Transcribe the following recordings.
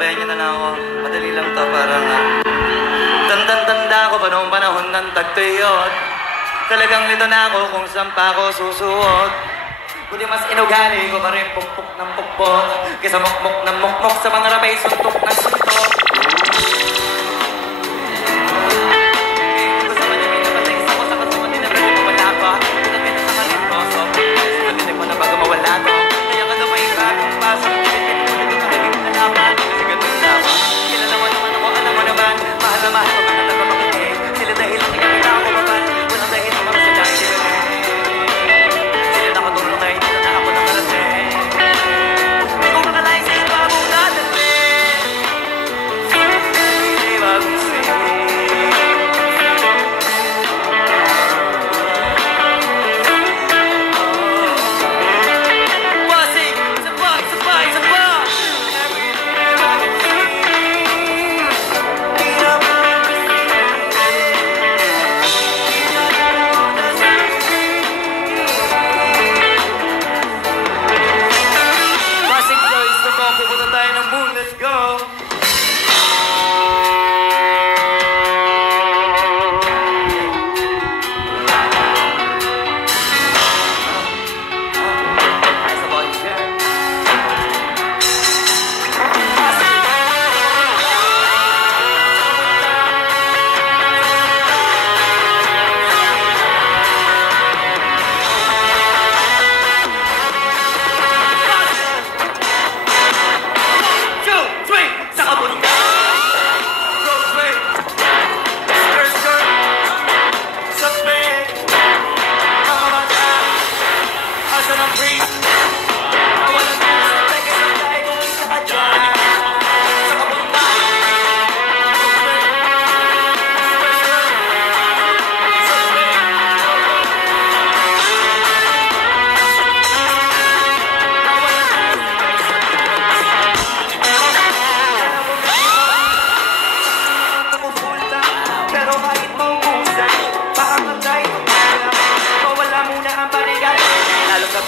sabayan niyo na lang ako. Madali lang to, parang tandang-tanda ko pa noong panahon ng tagtuyot. Talagang lito na ako kung saan pa ako susuot. Kundi mas inugali ko pa rin pukpok ng pukpok kaysa mukmok ng mukmok sa mga rabay suntok ng suntok. Gusto man yung pinapatay sa ko sa kasuman din na pwede ko wala pa. Pinapit sa kanin ko, so pinapit mo na bago mawala to. Kaya ka daw may bagong pasok, pinapit mo na doon naging nalaman. Kasi ganun dapat, kilalawan naman ako, alam mo naman. Mahal na mahal ko, mga nagpapakinig. Sila dahil lang kaya kita ako babal. Walang dahil naman sa dahil sila. Sila nakatulong na hindi na ako nakarating. Hindi ko makalain sila bagong dadating. Hindi bagong pupunta tayo ng moon, let's go!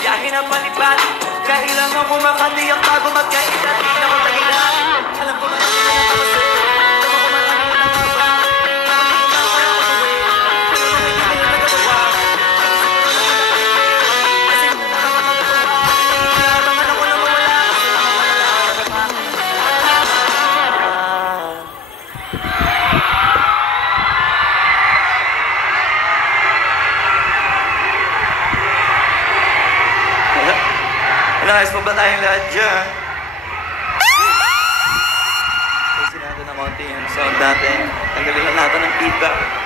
Biyahe ng palipad, kailangan ko makatiyak bago magkailan. Hindi ako tagilan, alam ko na kailangan ako sa'yo. Alam ko man ano na nga ba, nakakita ko na ako tuwi. Pero nung hindi ko nagagawa, kasi hindi na ako nagagawa. Kailangan ako na mawala, kasi nakawala Nakais pa ba tayong lahat dyan? Kasi natin na konti yung sound natin. Tanggalin lang natin ng feedback.